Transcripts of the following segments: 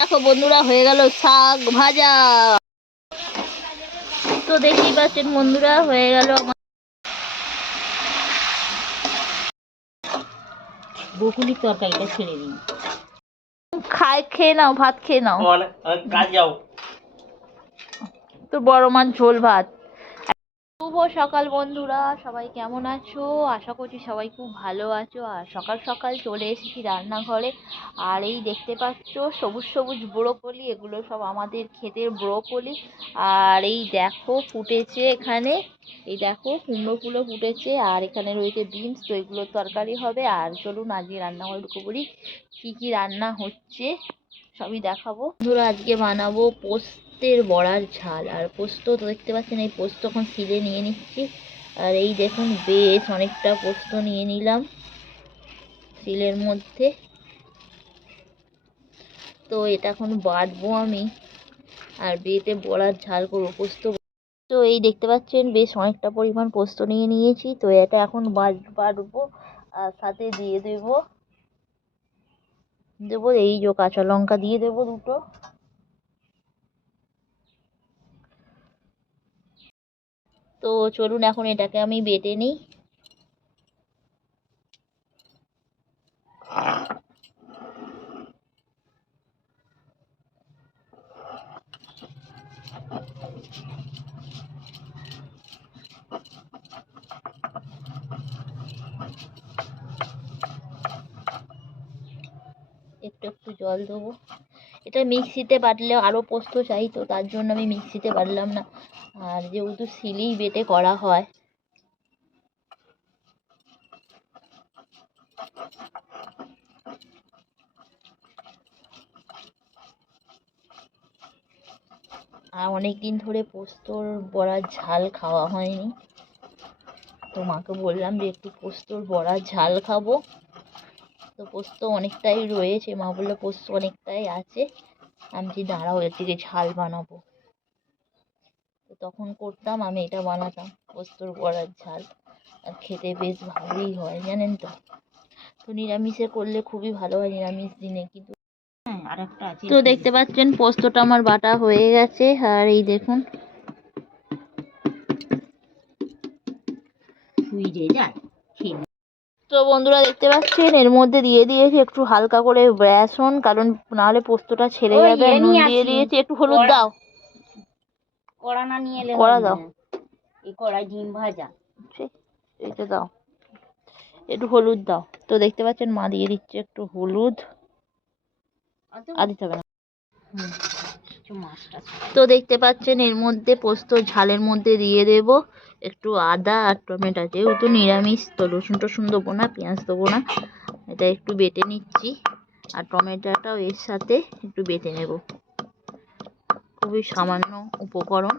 দেখো বন্ধুরা হয়ে গেল শাক ভাজা। তো দেখতেই পাচ্ছেন বন্ধুরা হয়ে গেল আমার বকুলির তরকারিটা ছেড়ে দিন। খাই খেয়ে নাও ভাত খেয়ে নাও। কাজ যাও। তো বড় মাছ ঝোল ভাত। শুভ সকাল বন্ধুরা, সবাই কেমন আছো? আশা করছি সবাই খুব ভালো আছো। আর সকাল সকাল চলে এসেছি রান্নাঘরে। আর এই দেখতে পাচ্ছ, সবুজ সবুজ ব্রোকলি, এগুলো সব আমাদের ক্ষেতের ব্রোকলি। আর এই দেখো ফুটেছে এখানে, এই দেখো কুমড়ো ফুলও ফুটেছে। আর এখানে রয়েছে বিনস, তো এগুলো তরকারি হবে। আর চলুন আজকে রান্নাঘরে ঢুকে পড়ি, কী কী রান্না হচ্ছে, সবই দেখাবো। বন্ধুরা, আজকে বানাবো পোস্তের বড়ার ঝাল। আর পোস্ত তো দেখতে পাচ্ছেন, এই পোস্ত এখন সিলে নিয়ে নিচ্ছি। আর এই দেখুন, বেশ অনেকটা পোস্ত নিয়ে নিলাম সিলের মধ্যে। তো এটা এখন বাটবো আমি, আর বেটে বড়ার ঝাল করব, পোস্ত তো এই দেখতে পাচ্ছেন, বেশ অনেকটা পরিমাণ পোস্ত নিয়ে নিয়েছি। তো এটা এখন বাট, বাটবো, আর সাথে দিয়ে দেবো দেবো এই যে কাঁচা লঙ্কা দিয়ে দেবো দুটো। তো চলুন এখন এটাকে আমি বেটে নিই। একটু একটু জল দেবো। এটা মিক্সিতে বাটলে আরও পোস্ত চাই তো তার জন্য আমি মিক্সিতে বাটলাম না। আর যেহেতু শিলেই বেটে করা হয়। আর অনেক দিন ধরে পোস্তর বড়ার ঝাল খাওয়া হয়নি। তো মাকে বললাম যে একটু পোস্তর বড়ার ঝাল খাব। তো পোস্ত অনেকটাই রয়েছে মা বলল পোস্ত অনেকটাই আছে আমি যে দাঁড়াও এর থেকে ঝাল বানাবো। তো তখন করতাম আমি এটা বানাতাম পোস্তর বড়ার ঝাল আর খেতে বেশ ভালোই হয় জানেন তো। তো নিরামিষে করলে খুবই ভালো হয় নিরামিষ দিনে কিন্তু হ্যাঁ আর একটা আছে তো দেখতে পাচ্ছেন পোস্তটা আমার বাটা হয়ে গেছে আর এই দেখুন। যায়। তো বন্ধুরা দেখতে পাচ্ছেন এর মধ্যে দিয়ে দিয়েছি একটু হালকা করে বেসন কারণ নাহলে পোস্তটা ছেড়ে যাবে। নুন দিয়ে দিয়েছি একটু হলুদ দাও। কড়া না নিয়ে এলে কড়া দাও। না। এই কড়াই ডিম ভাজা। ঠিক, দাও। একটু হলুদ দাও। তো দেখতে পাচ্ছেন মা দিয়ে দিচ্ছে একটু হলুদ। আর দিতে হবে না। হুম, একটু মাছটা তো দেখতে পাচ্ছেন এর মধ্যে পোস্ত ঝালের মধ্যে দিয়ে দেব। একটু আদা আর টমেটো যেহেতু নিরামিষ, তো রসুন টসুন দেবো না, পেঁয়াজ দেবো না। এটা একটু বেটে নিচ্ছি আর টমেটোটাও এর সাথে একটু বেটে নেব। খুবই সামান্য উপকরণ।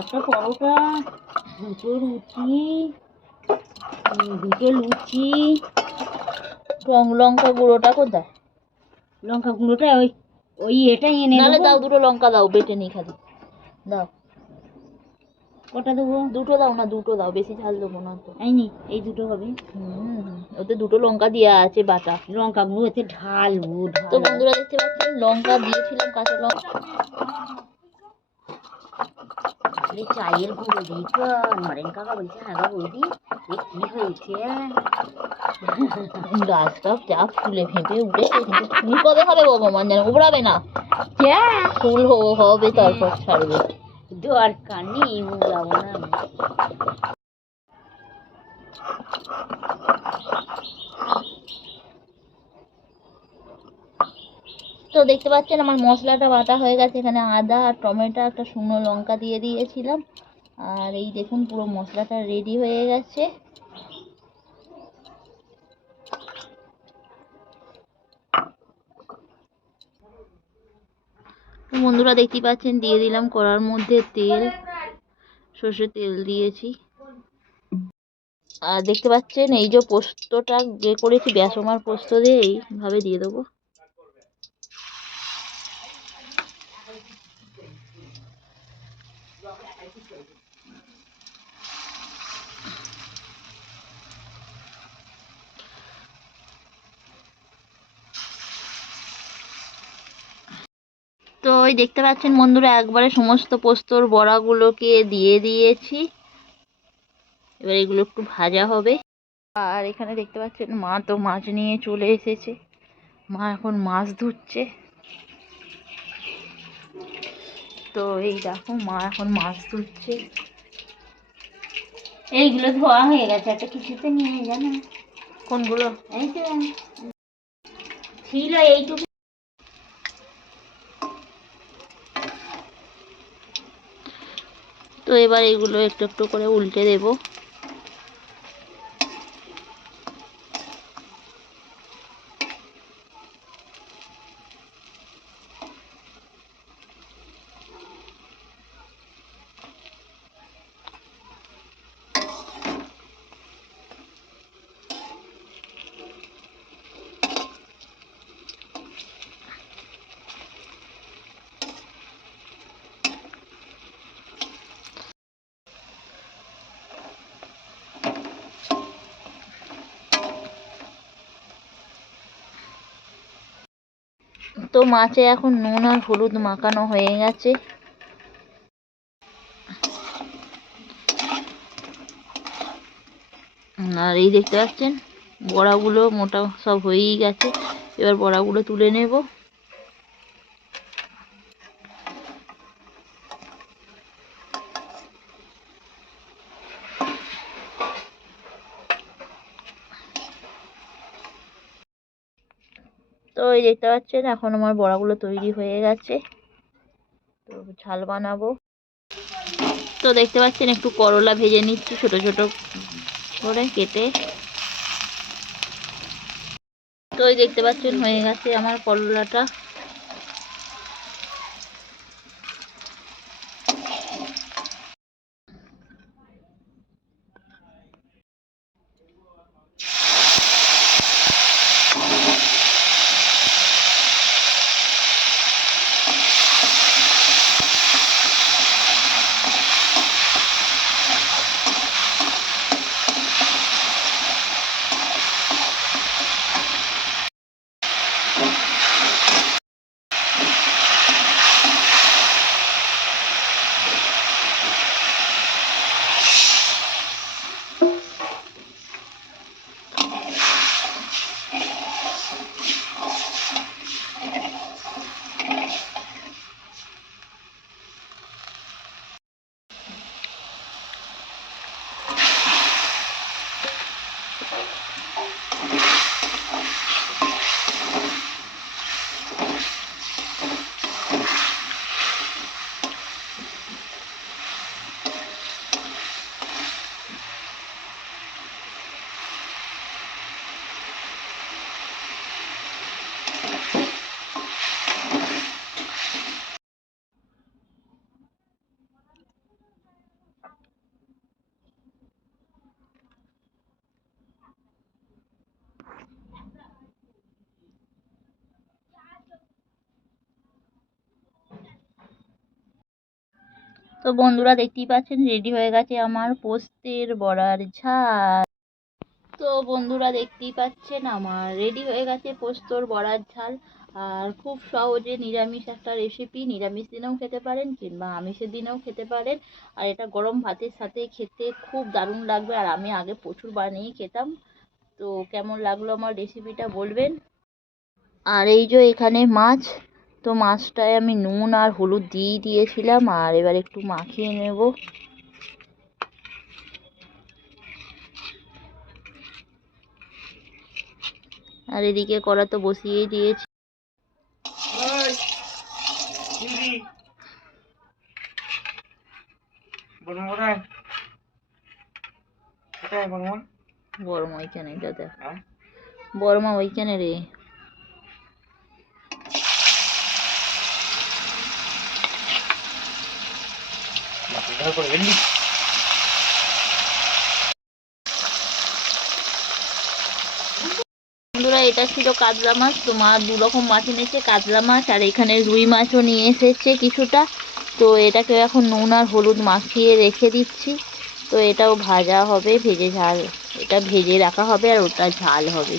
একটা পরোটা, দুটো রুটি দুটো লুচি। রং লঙ্কা গুঁড়োটা কোথায়? লঙ্কা গুঁড়োটা ওই ওই এটাই এনে নাহলে দাও দুটো লঙ্কা দাও বেটে নি খালি দাও। কটা দেবো? দুটো দাও না দুটো দাও বেশি ঝাল দেবো না তো। এই নি এই দুটো হবে। হুম ওতে দুটো লঙ্কা দেওয়া আছে বাটা। লঙ্কা গুঁড়ো এতে ঢালবো। তো বন্ধুরা দেখতে পাচ্ছেন লঙ্কা দিয়েছিলাম কাঁচা লঙ্কা। আসলে চায়ের গুঁড়ো তো নরেন কাকা বলছে হ্যাঁ গো বৌদি এ কি হয়েছে গাছটা যা ফুলে ফেঁপে উঠেছে কিন্তু ফুল কবে হবে ভগবান জানে উবড়াবে না হ্যাঁ ফুল হবে তারপর ছাড়বে দরকার নেই উড়াবো না আমি। তো দেখতে পাচ্ছেন আমার মশলাটা বাটা হয়ে গেছে। এখানে আদা আর টমেটো, একটা শুকনো লঙ্কা দিয়ে দিয়েছিলাম। আর এই দেখুন পুরো মশলাটা রেডি হয়ে গেছে। বন্ধুরা দেখতে পাচ্ছেন, দিয়ে দিলাম কড়ার মধ্যে তেল। সর্ষের তেল দিয়েছি। আর দেখতে পাচ্ছেন, এই যে পোস্তটা যে করেছি বেসমার পোস্ত দিয়ে, এইভাবে দিয়ে দেবো। তো ওই দেখতে পাচ্ছেন বন্ধুরা, একবারে সমস্ত পোস্তর বড়াগুলোকে দিয়ে দিয়েছি। এবার এগুলো একটু ভাজা হবে। আর এখানে দেখতে পাচ্ছেন মা তো মাছ নিয়ে চলে এসেছে। মা এখন মাছ ধরছে। তো এই দেখো মা এখন মাছ ধুচ্ছে এইগুলো ধোয়া হয়ে গেছে একটা কিছুতে নিয়ে জানো। কোনগুলো? এই তো ছিল এইটুকু। তো এবার এগুলো একটু একটু করে উল্টে দেব। তো মাছে এখন নুন আর হলুদ মাখানো হয়ে গেছে। আর এই দেখতে পাচ্ছেন, বড়াগুলো মোটা সব হয়েই গেছে। এবার বড়াগুলো তুলে নেব। তো এই দেখতে পাচ্ছেন, এখন আমার বড়াগুলো তৈরি হয়ে গেছে। তো ঝাল বানাবো। তো দেখতে পাচ্ছেন, একটু করলা ভেজে নিচ্ছি ছোট ছোট করে কেটে। তো ওই দেখতে পাচ্ছেন, হয়ে গেছে আমার করলাটা। তো বন্ধুরা দেখতেই পাচ্ছেন রেডি হয়ে গেছে আমার পোস্তের বড়ার ঝাল। তো বন্ধুরা দেখতেই পাচ্ছেন, আমার রেডি হয়ে গেছে পোস্তর বড়ার ঝাল। আর খুব সহজে নিরামিষ একটা রেসিপি নিরামিষ দিনেও খেতে পারেন কিংবা আমিষের দিনেও খেতে পারেন। আর এটা গরম ভাতের সাথে খেতে খুব দারুণ লাগবে। আর আমি আগে প্রচুর বানিয়ে খেতাম। তো কেমন লাগল আমার রেসিপিটা বলবেন? আর এই যে এখানে মাছ তো মাছটায় আমি নুন আর হলুদ দিয়ে দিয়েছিলাম আর এবার একটু মাখিয়ে নেব। আর এদিকে কড়া তো বসিয়েই দিয়েছি। বড় মা ওইখানে দাদা বড় মা ওইখানে রে। বন্ধুরা, এটা ছিল কাতলা মাছ। তো মা দু রকম মাছ এনেছে, কাতলা মাছ, আর এখানে রুই মাছও নিয়ে এসেছে কিছুটা। তো এটাকে এখন নুন আর হলুদ মাখিয়ে রেখে দিচ্ছি। তো এটাও ভাজা হবে, ভেজে ঝাল। এটা ভেজে রাখা হবে আর ওটা ঝাল হবে।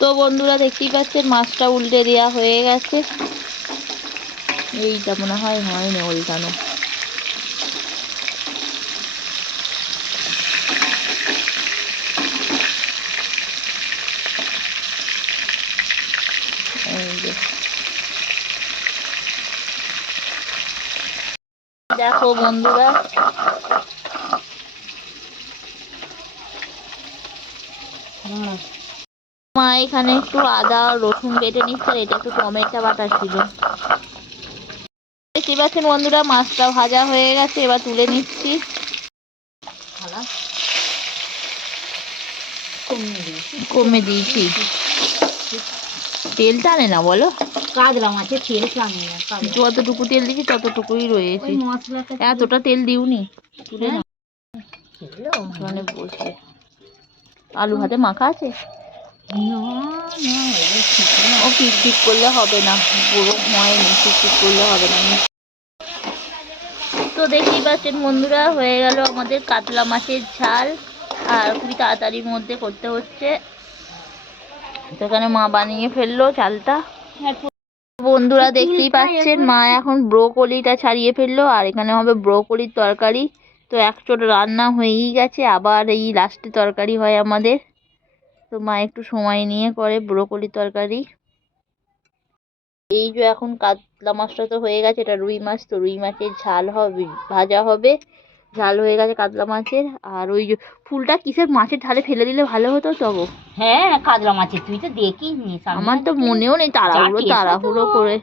তো বন্ধুরা, দেখতেই পাচ্ছেন, মাছটা উল্টে দেওয়া হয়ে গেছে। এইটা মনে হয় হয়নি উল্টানো। দেখো বন্ধুরা। মা এখানে একটু আদা, রসুন বেটে নিচ্ছে এটা একটু টমেটো বাটা ছিল। দেখতে পাচ্ছেন বন্ধুরা মাছটা ভাজা হয়ে গেছে এবার তুলে নিচ্ছি। কমে দিয়েছি। তেল টানে না বলো। তেল টানে যতটুকু তেল দিয়েছি ততটুকুই রয়েছে। এতটা তেল দিওনি? তুলে। নাও। বসে। আলু ভাতে মাখা আছে? ও ঠিক ঠিক করলে হবে না। পুরো হয়নি ঠিক ঠিক করলে হবে না। দেখতেই পাচ্ছেন বন্ধুরা, হয়ে গেল আমাদের কাতলা মাছের ঝাল, আর খুবই তাড়াতাড়ির মধ্যে করতে হচ্ছে। তো এখানে মা বানিয়ে ফেলল চালটা। বন্ধুরা দেখতেই পাচ্ছেন, মা এখন ব্রোকলিটা ছাড়িয়ে ফেলল, আর এখানে হবে ব্রোকলির তরকারি। তো একচোট রান্না হয়েই গেছে, আবার এই লাস্টে তরকারি হয় আমাদের। তো মা একটু সময় নিয়ে করে ব্রোকলি তরকারি। এই যে এখন কাতলা মাছটা তো হয়ে গেছে এটা রুই মাছ তো রুই মাছের ঝাল হবে ভাজা হবে ঝাল হয়ে গেছে কাতলা মাছের আর ওই যে ফুলটা কিসের মাছের ঝালে ফেলে দিলে ভালো হতো তো গো হ্যাঁ কাতলা মাছের তুই তো দেখিস নি আমার তো মনেও নেই তাড়াহুড়ো তাড়াহুড়ো করে।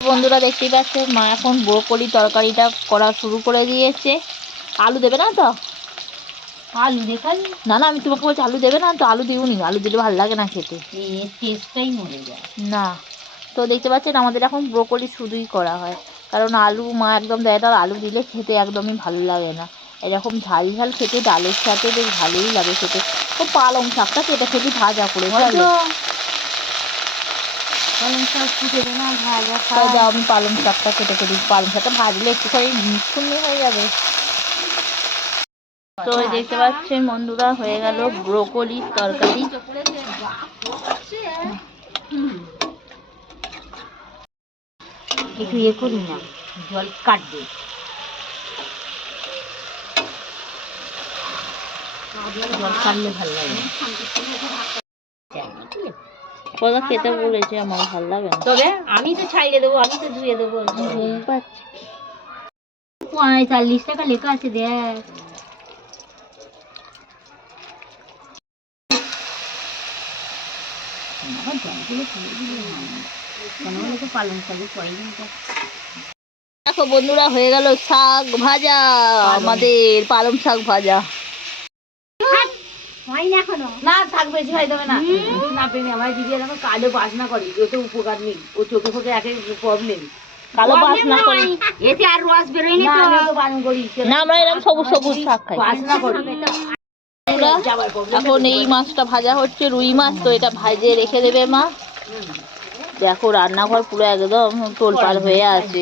বন্ধুরা দেখতেই পাচ্ছেন মা এখন ব্রোকলি তরকারিটা করা শুরু করে দিয়েছে। আলু দেবে না তো? আলু দেখালি না না আমি তোমাকে বলছি আলু দেবে না তো আলু দিওনি। আলু দিলে ভালো লাগে না খেতে। টেস্টটাই মরে যায়। না। তো দেখতে পাচ্ছেন আমাদের এখন ব্রোকলি শুধুই করা হয়। কারণ আলু মা একদম দেয় না আলু দিলে খেতে একদমই ভালো লাগে না। এরকম ঝাল ঝাল খেতে ডালের সাথে বেশ ভালোই লাগে খেতে। ও পালং শাকটা কেটে খেতে ভাজা করে পালং শাক ফুটে না ভাজা যাও আমি পালং শাকটা কেটে খেতে পালং শাকটা ভাজলে একটুখানি মিষ্টি হয়ে যাবে। তো দেখতে পাচ্ছেন বন্ধুরা, হয়ে গেল ব্রোকলির তরকারি। একটু ইয়ে করি না, জল কাটবে। খেতে বলেছে আমার ভালো লাগে তবে আমি তো ছাইড়ে দেবো, আমি তো ধুয়ে দেবো। ঘুম পাচ্ছে। পঁয়তাল্লিশ টাকা লেখা আছে, দেখ। আমার জলগুলো তুলে দিলে হয় না। কেন বলো তো পালং শাকের পয়জনটা দেখো বন্ধুরা হয়ে গেল শাক ভাজা আমাদের পালং শাক ভাজা। না এখনও বেশি দেবে না। না প্রেমী আমার দিদি এরকম কালো বাসনা করে ওতে উপকার নেই। ও চোখে ফোকে একে প্রবলেম কালো বাসনা করি। এতে আর রস বেরোয়নি তো। বারণ করি। না আমরা এরকম সবুজ সবুজ শাক খাই। বাসনা করি। বন্ধুরা, এখন এই মাছটা ভাজা হচ্ছে রুই মাছ তো এটা ভাজে রেখে দেবে মা। দেখো রান্নাঘর পুরো একদম তোলপাড় হয়ে আছে।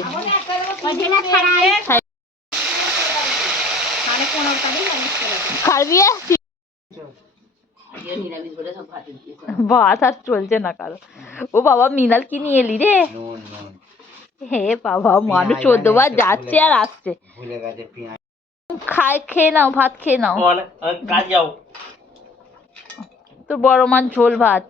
ভাত আর চলছে না কারও। ও বাবা মিনাল কি নিয়ে এলি রে? হে বাবা মানুষ চোদ্দ বার যাচ্ছে আর আসছে। খায় খেয়ে নাও ভাত খেয়ে নাও। কাজ যাও। তো বড় মাছ ঝোল ভাত।